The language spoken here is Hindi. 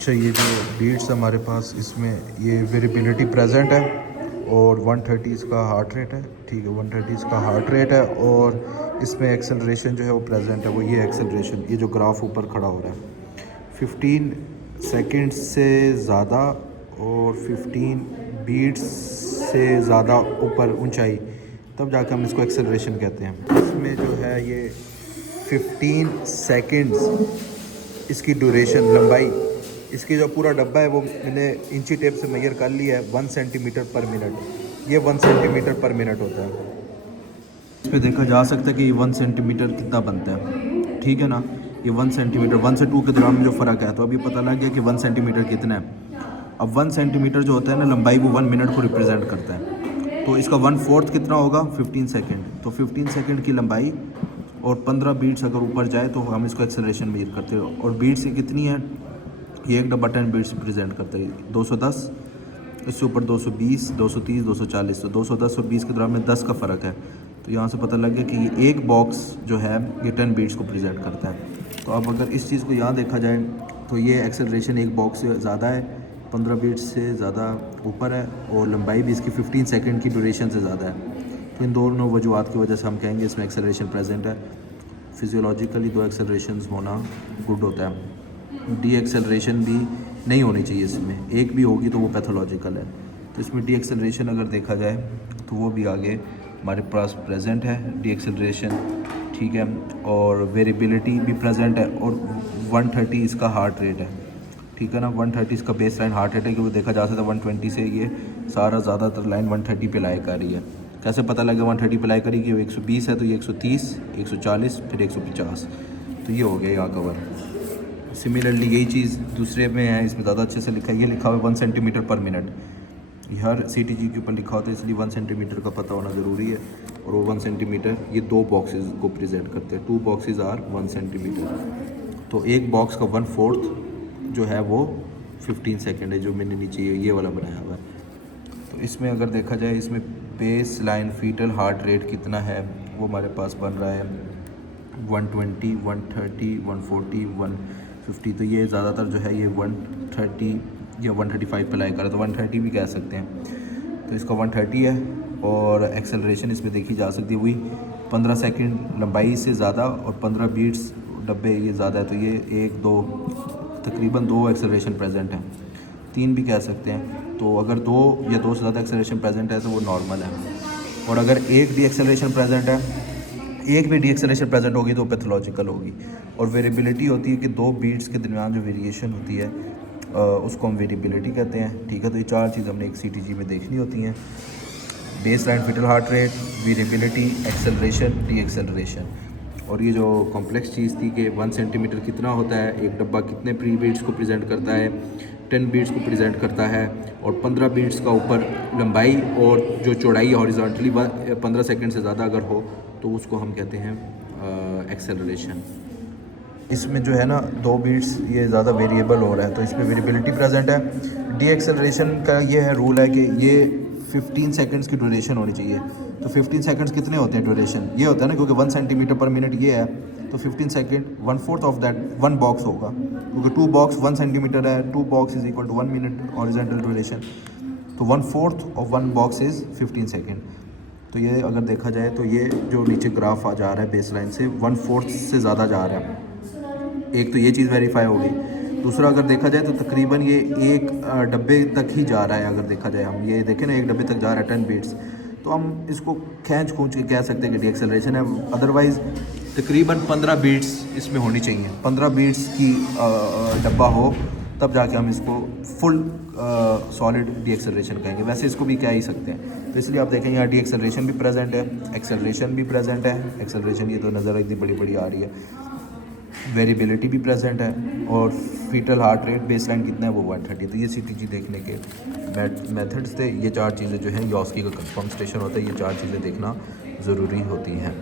अच्छा, ये जो बीट्स हमारे पास इसमें ये वेरिएबिलिटी प्रेजेंट है और 130 इसका हार्ट रेट है। ठीक है, 130 इसका हार्ट रेट है और इसमें एक्सेलरेशन जो है वो प्रेजेंट है। वो ये एक्सेलरेशन, ये जो ग्राफ ऊपर खड़ा हो रहा है 15 सेकंड से ज़्यादा और 15 बीट्स से ज़्यादा ऊपर ऊंचाई, तब जाकर हम इसको एक्सेलरेशन कहते हैं। इसमें जो है ये 15 सेकंड्स इसकी ड्यूरेशन, लंबाई, इसकी जो पूरा डब्बा है वो मैंने इंची टेप से मेजर कर लिया है 1 सेंटीमीटर पर मिनट। ये 1 सेंटीमीटर पर मिनट होता है। इस पर देखा जा सकता है कि ये 1 सेंटीमीटर कितना बनता है। ठीक है ना, ये 1 सेंटीमीटर 1 से 2 के दौरान में जो फ़र्क है, तो अभी पता लग गया कि 1 सेंटीमीटर कितना है। अब 1 सेंटीमीटर जो होता है ना लंबाई, वो 1 मिनट को रिप्रेजेंट करता है। तो इसका 1/4 कितना होगा, 15 सेकेंड। तो 15 सेकेंड की लंबाई और 15 बीट्स अगर ऊपर जाए तो हम इसको एक्सेलरेशन मेजर करते हैं। और बीट्स ये कितनी है, ये एक डब्बा 10 बीट्स प्रेजेंट करता है। 210, इससे ऊपर 220, 230, 240। तो 210 और 20 के दौरान में 10 का फ़र्क है। तो यहाँ से पता लग गया कि ये एक बॉक्स जो है ये 10 बीट्स को प्रेजेंट करता है। तो अब अगर इस चीज़ को यहाँ देखा जाए तो ये एक्सेलरेशन एक बॉक्स से ज़्यादा है, 15 बीट्स से ज़्यादा ऊपर है और लंबाई भी इसकी 15 सेकेंड की ड्यूरेशन से ज़्यादा है। तो इन दोनों वजूहत की वजह से हम कहेंगे इसमें एक्सेलरेशन प्रेजेंट है। फिजियोलॉजिकली 2 एक्सेलरेशन होना गुड होता है। डी एक्सेलरेशन भी नहीं होनी चाहिए इसमें, एक भी होगी तो वो पैथोलॉजिकल है। तो इसमें डी एक्सेलरेशन अगर देखा जाए तो वो भी आगे हमारे पास प्रेजेंट है, डी एक्सेलरेशन। ठीक है, और वेरिएबिलिटी भी प्रेजेंट है और 130 इसका हार्ट रेट है। ठीक है ना, 130 इसका बेस लाइन हार्ट रेट है, क्योंकि देखा जा सकता है 120 से ये सारा ज़्यादातर लाइन 130 पे लाई कर रही है। कैसे पता लगे 130 पे लाई करी कि वो 120 है, तो ये 130, 140, फिर 150। तो ये हो गया यहाँ कवर। सिमिलरली यही चीज़ दूसरे में है, इसमें ज़्यादा अच्छे से लिखा है। ये लिखा हुआ है 1 सेंटीमीटर पर मिनट। हर CTG के ऊपर लिखा होता है, इसलिए 1 सेंटीमीटर का पता होना ज़रूरी है। और वो 1 सेंटीमीटर ये 2 बॉक्सेस को प्रेजेंट करते हैं। 2 बॉक्सेस आर 1 सेंटीमीटर। तो एक बॉक्स का 1/4 जो है वो 15 सेकेंड है, जो मैंने नीचे ये वाला बनाया हुआ है। तो इसमें अगर देखा जाए, इसमें base line foetal heart rate कितना है, वो हमारे पास बन रहा है 120, 130, 140, 150। तो ये ज़्यादातर जो है ये 130 या 135 पे लाई कर रहा है, तो 130 भी कह सकते हैं। तो इसका 130 है और एक्सेलरेशन इसमें देखी जा सकती है वही 15 सेकंड लंबाई से ज़्यादा और 15 बीट्स डब्बे ये ज़्यादा है। तो ये 1, 2, तकरीबन 2 एक्सेलरेशन प्रेजेंट है, 3 भी कह सकते हैं। तो अगर 2 या 2 से ज़्यादा एक्सेलरेशन प्रेजेंट है तो वो नॉर्मल है। और अगर एक डी एक्सेलरेशन प्रेजेंट है, एक भी डी एक्सेलरेशन प्रेजेंट होगी तो पैथोलॉजिकल होगी। और वेरिएबिलिटी होती है कि 2 बीट्स के दरमियान जो वेरिएशन होती है उसको हम वेरिएबिलिटी कहते हैं। ठीक है, तो ये 4 चीज़ हमने एक CTG में देखनी होती हैं: base line foetal heart rate, variability, acceleration, deceleration. और ये जो कॉम्प्लेक्स चीज़ थी कि 1 सेंटीमीटर कितना होता है, एक डब्बा कितने प्री बीट्स को प्रेजेंट करता है, 10 बीट्स को प्रेजेंट करता है, और 15 बीट्स का ऊपर लंबाई और जो चौड़ाई हॉरिजॉन्टली 15 सेकंड से ज़्यादा अगर हो तो उसको हम कहते हैं एक्सेलरेशन। इसमें जो है ना 2 बीट्स ये ज़्यादा वेरिएबल हो रहा है, तो इसमें वेरिएबिलिटी प्रेजेंट है। डी एक्सेलरेशन का ये है रूल है कि ये 15 सेकंड्स की ड्यूरेशन होनी चाहिए। तो 15 सेकंड्स कितने होते हैं ड्यूरेशन, ये होता है ना, क्योंकि 1 सेंटीमीटर पर मिनट ये है, तो 15 सेकंड 1/4 ऑफ दैट 1 बॉक्स होगा, क्योंकि 2 बॉक्स 1 सेंटीमीटर है। 2 box is equal to 1 minute horizontal duration. तो 1/4 ऑफ 1 बॉक्स इज़ 15 सेकेंड। तो ये अगर देखा जाए तो ये जो नीचे ग्राफ आ जा रहा है बेस लाइन से 1/4 से ज़्यादा जा रहा है। एक तो ये चीज़ वेरीफाई होगी। दूसरा अगर देखा जाए तो तकरीबन ये एक डब्बे तक ही जा रहा है। अगर देखा जाए, हम ये देखें ना, एक डब्बे तक जा रहा है 10 बीट्स, तो हम इसको खींच के कह सकते हैं कि डी एक्सेलरेशन है। अदरवाइज़ तकरीबन 15 बीट्स इसमें होनी चाहिए। 15 बीट्स की डब्बा हो तब जाके हम इसको फुल सॉलिड डी एक्सेलरेशन कहेंगे। वैसे इसको भी कह ही सकते हैं। तो इसलिए आप देखें यहाँ डी एक्सेलरेशन भी प्रेजेंट है, एक्सेलरेशन भी प्रेजेंट है। एक्सेलरेशन ये तो नज़र इतनी बड़ी बड़ी आ रही है। वेरिएबिलिटी भी प्रेजेंट है और foetal heart rate base line कितना है वो 130। तो ये CTG देखने के मेथड्स थे। ये 4 चीज़ें जो हैं, यॉस्की का कंफर्म स्टेशन होता है, ये 4 चीज़ें देखना ज़रूरी होती हैं।